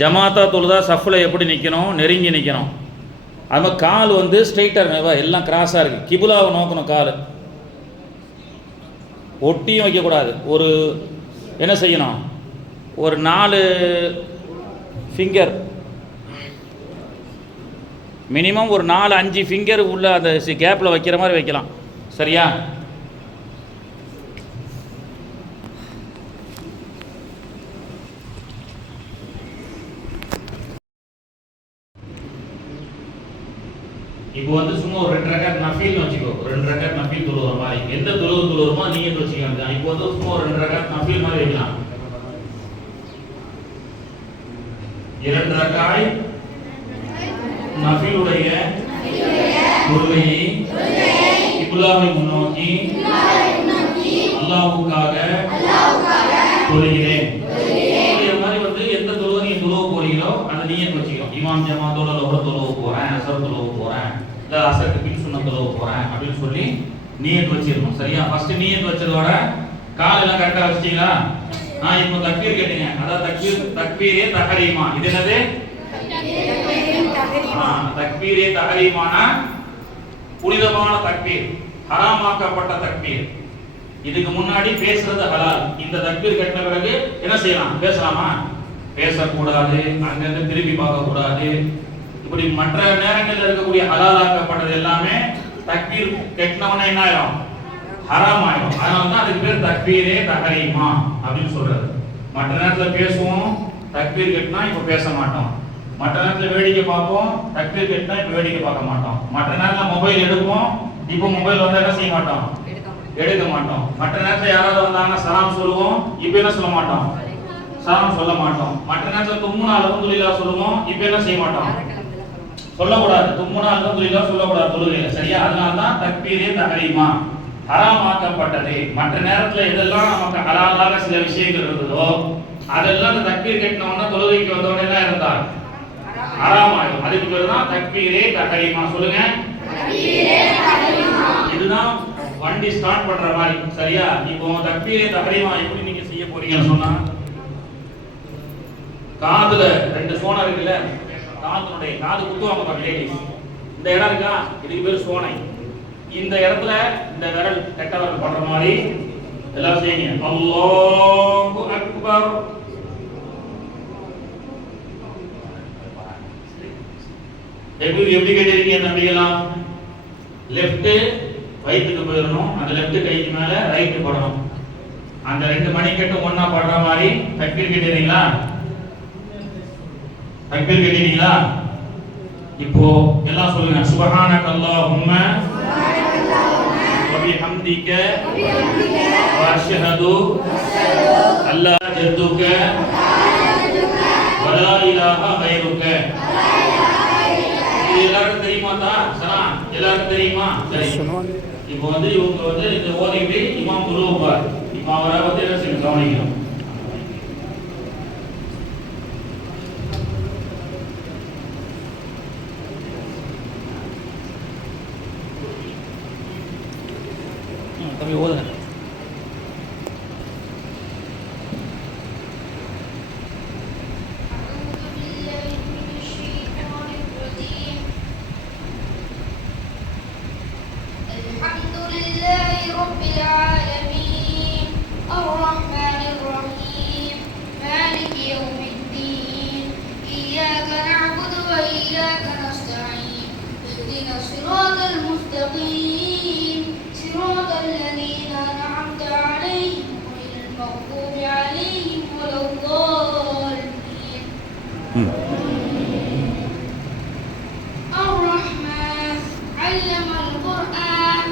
ஜமாத்தா தொழுதா சஃபில் எப்படி நிற்கணும், நெருங்கி நிற்கணும். அது மாதிரி கால் வந்து ஸ்ட்ரெயிட்டாக எல்லாம் கிராஸாக இருக்குது, கிபுலாவை நோக்கணும். கால் ஒட்டியும் வைக்கக்கூடாது. ஒரு என்ன செய்யணும், ஒரு 4 ஃபிங்கர் மினிமம், ஒரு 4-5 ஃபிங்கர் உள்ள அந்த கேப்பில் வைக்கிற மாதிரி வைக்கலாம். சரியா? இப்போ வந்து சும்மா ஒரு 2 ரக்காத் நஃபீல் வச்சுக்கோ. 2 ரக்காத் நஃபீல் தொழுகிற மாதிரி எந்த தொழுகிறோமோ நீங்க வச்சுக்கோங்க. இப்போ வந்து சும்மா ஒரு 2 ரக்காத் நஃபீல் மாதிரி வைக்கலாம். 2 ரக்காய் நஃபீலுடைய தொழுகையை கிப்லாவை முன்னோக்கி அல்லாஹ்வுக்காக தொழுகிறேன். இதே மாதிரி வந்து எந்த தொழுகை நீங்க தொழுவ போறீங்களோ அதை நீயத் வச்சுக்கோ. இமாம் ஜமாத்தோட தொழுவ போறேன், அசர் தொழுவ போறேன், இல்லை அசருக்கு பின் சுன்னத் தொழுவ போறேன் அப்படின்னு சொல்லி நீயத் வச்சிடணும். சரியா? ஃபர்ஸ்ட் நீயத் வச்சதோட கால் எல்லாம் கரெக்டா வச்சிட்டீங்களா? நான் இப்போ தக்பீர் கேட்டீங்க, அதாவது தக்பீரே தஹரீமா. இது என்னது? தக்பீரே தஹரீமானா புனிதமான தக்பீர், ஹராமாக்கப்பட்ட தக்பீர். இதுக்கு முன்னாடி பேசுறது ஹலால். இந்த தக்பீர் கட்டின பிறகு என்ன செய்யலாம்? பேசலாமா? பேசக்கூடாது, அங்கங்க திரும்பி பார்க்க கூடாது. இப்படி மற்ற நேரங்களில் இருக்கக்கூடிய ஹலாலாக்கப்பட்டது எல்லாமே தக்பீர் கட்டினவன என்ன ஆயிடும்? ஹராம் ஆயிடும். அதனால தான் அதுக்கு பேர் தக்பீரே தஹரீமா அப்படின்னு சொல்றது. மற்ற நேரத்தில் பேசுவோம், தக்பீர் கட்டினா இப்ப பேச மாட்டோம். மற்ற நேரத்தில் வேடிக்கை பார்ப்போம், தக்பீர் கட்டினா இப்ப வேடிக்கை பார்க்க மாட்டோம். மற்ற நேரத்தில் மொபைல் எடுப்போம், இப்போ மொபைல் வந்தா என்ன செய்ய மாட்டோம்? எடுக்க மாட்டோம். மற்ற நேரத்தில் யாராவது வந்தாங்கன்னா சலாம் சொல்லுவோம், இப்ப என்ன சொல்ல மாட்டோம்? சலாம் சொல்ல மாட்டோம். மற்ற நேரத்தில் தும்முனா அல்ஹம்துலில்லாஹ் சொல்லுவோம், இப்ப என்ன செய்ய மாட்டோம்? சொல்லக்கூடாது. தும்முனா அல்ஹம்துலில்லாஹ் சொல்லக்கூடாது தொழுகையில. சரியா? அதனால தான் தக்பீரே தஹரீமா, ஹராமாக்கப்பட்டது. மற்ற நேரத்தில் எதெல்லாம் நமக்கு ஹலாலாக சில விஷயங்கள் இருந்ததோ அதெல்லாம் அந்த தக்பீர் கட்டினவன தொழுகைக்கு வந்தவன என்ன இருந்தால் ஹராமாயிடும். அதுக்கு பேர் தான் தக்பீரே தஹரீமா. சொல்லுங்க, இதுதான் வண்டி ஸ்டார்ட் பண்ற மாதிரி. சரியா? இப்போ தக்பீரே தஹரீமா எப்படி நீங்க செய்ய போறீங்கன்னு சொன்னா, காதுல 2 சோனை இருக்குல்ல, காது குத்துவாங்க பாருங்க லேடிஸ், இந்த இடம் இருக்கா, இதுக்கு பேர் சோனை. இந்த இடத்துல இந்த விரல் கட்ட விரல் பண்ற மாதிரி எல்லாம் செய்யுங்க. அல்லாஹு அக்பர். எப்படி கேட்டிருக்கீங்க தம்பிகளா? லெஃப்ட் வயிற்றுக்கு போயிடணும், அந்த லெஃப்ட் கைக்கு மேல ரைட் படணும். அந்த 2 மணிக்கட்டும் ஒன்னா படுற மாதிரி தக்பீர் கேட்டீங்களா? தக்பீர் கேட்டீங்களா? இப்போ எல்லாம் சொல்லுங்க. சுப்ஹானக அல்லாஹும்ம வ பிஹம்திக வ அஷ்ஹது அல்லா ஜத்துக வ லா இலாஹா கைருக. எல்லாரும் தெரியுமா? சலாம் எல்லாரும் தெரியுமா? சரி. இப்போ வந்து இவங்க வந்து இந்த ஓதிட்டு இமாம் தொழுவார். இப்போ அவரை வந்து என்ன செய்யணும்? கவனிக்கணும். தம்பி ஓதுங்க. صراط المستقيم صراط الذين أنعمت عليهم غير المغضوب عليهم ولا الضالين. الرحمن علم القرآن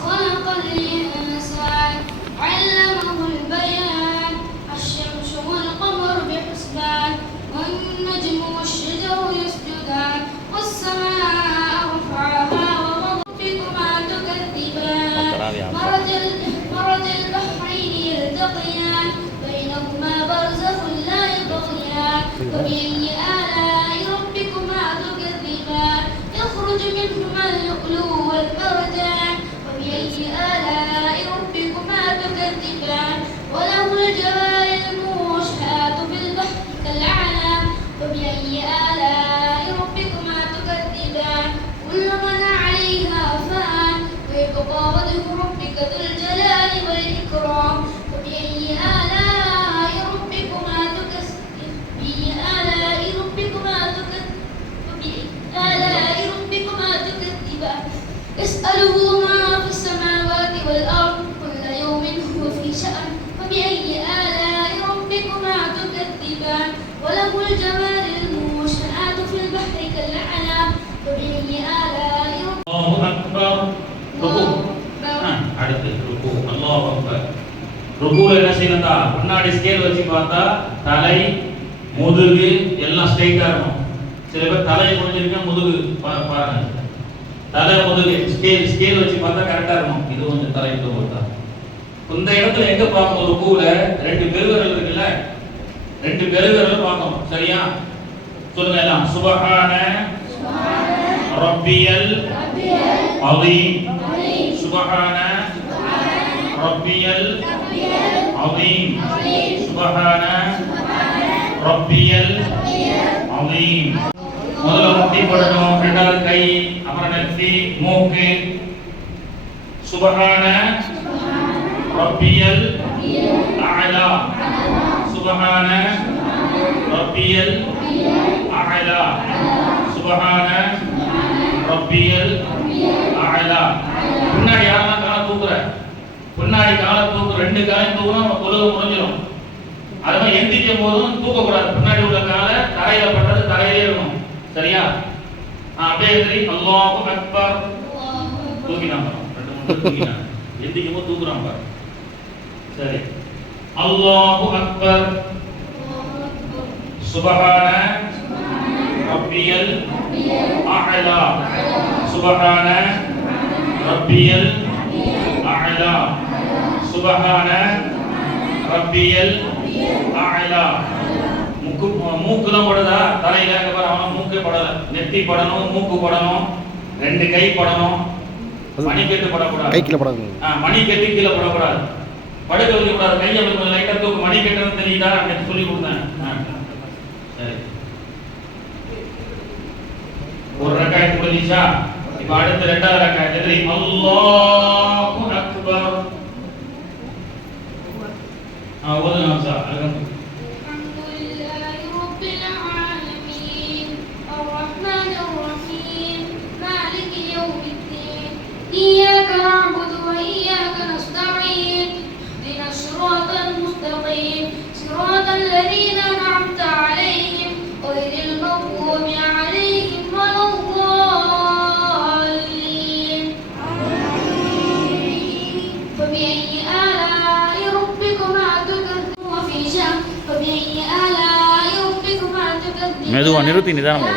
خلق الإنسان علمه البيان الشمس والقمر بحسبان والنجم والشجر يسجدان والسماء رفعها وربكما تكذبان مرج البحرين يلتقيان بينهما برزخ لا يبغيان فبأي آلاء ربكما تكذبان يخرج منهما اللؤلؤ والمرجان فبأي آلاء ربكما تكذبان وله الجوار المنشآت في البحر كالأعلام فبأي آلاء ربكما تكذبان كل من عليها فان ويبقى وجه ربك ذو الجلال والإكرام فبأي آلاء ربكما تكذبان يسأله ما في السماوات والأرض كل يوم هو في شأن فبأي آلاء ربكما تكذبان وله الجوار المنشآت في البحر كالأعلام فبأي آلاء الله أكبر ருக்கு அடுத்து ருக்கு அல்லாஹ் அக்பர் ருக்குல என்ன செய்யணும்டா முன்னாடி ஸ்கேல் வச்சு பார்த்தா தலை முதுகு எல்லாம் ஸ்ட்ரைட்டா இருக்கும் சில பேர் தலை குனிஞ்சிருக்க முதுகு பாருங்க தலை முதுகு ஸ்கேல் வச்சு பார்த்தா கரெக்டா இருக்கும் இது கொஞ்சம் தலை போட்டா இந்த இடத்துல எங்க பார்க்கணும் ருக்குல ரெண்டு பெருவிரல் இருக்குல்ல ரெண்டு பெருவிரல் பார்க்கணும் சரியா சொல்லுங்க எல்லாம் சுப்ஹான ரப்பியல் அஸீம் சுப்ஹான ரப்பியல் அஸீம் சுப்ஹான ரப்பியல் அஸீம் முதல்ல முட்டி போடணும் இரண்டாவது கை அப்புறம் நெத்தி மூக்கு சுப்ஹான ரப்பியல் அலா சுப்ஹான ரப்பியல் அலா சுப்ஹான ரப்பியல் அலா முன்னாடி யாரெல்லாம் காலை தூக்குற முன்னாடி காலை தூக்கு ரெண்டு காலையும் தூக்குனா நம்ம தொழுகை முடிஞ்சிடும் அதெல்லாம் எந்திக்கும் போதும் தூக்கக்கூடாது முன்னாடி உள்ள காலை தரையில பட்டது தரையிலே இருக்கணும் சரியா அப்படியே எந்திரி அல்லாஹு அக்பர் தூக்கினா ரெண்டு மூணு தூக்கினா எந்திக்கும் போது தூக்குறான் பாரு சரி அல்லாஹு அக்பர் சுப்ஹான ரப்பியல் அலா சுப்ஹான ரப்பியல் அலா சுப்ஹான ரப்பியல் அலா மூக்குலாம் படுதா தலையில அவன் மூக்கே படல நெத்தி படணும் மூக்கு படணும் ரெண்டு கை படணும் மணிக்கட்டு படக்கூடாது கைக்குள்ள படாது மணிக்கட்டு கீழே படக்கூடாது படுக்க வைக்க கூடாது கையை கொஞ்சம் லைட்டா தூக்கு மணிக்கட்டுன்னு தெரியுதா அப்படின்னு சொல்லி கொடுத்தேன் சரி ஒரு ரக்காயத் முடிஞ்சிச்சா இப்ப அடுத்த ரெண்டாவது ரக்காயத் எதிரி அல்லாஹு அக்பர் ஓதுங்க சார் الحمد لله رب العالمين الرحمن الرحيم مالك يوم الدين إياك نعبد وإياك نستعين اهدنا الصراط المستقيم صراط الذين أنعمت عليهم غير المغضوب عليهم ولا الضالين فبأي آلاء ربكما تكذبان وفي شأن فبأي آلاء ربكما تكذبان மெதுவா நிறுத்தி நிதானமா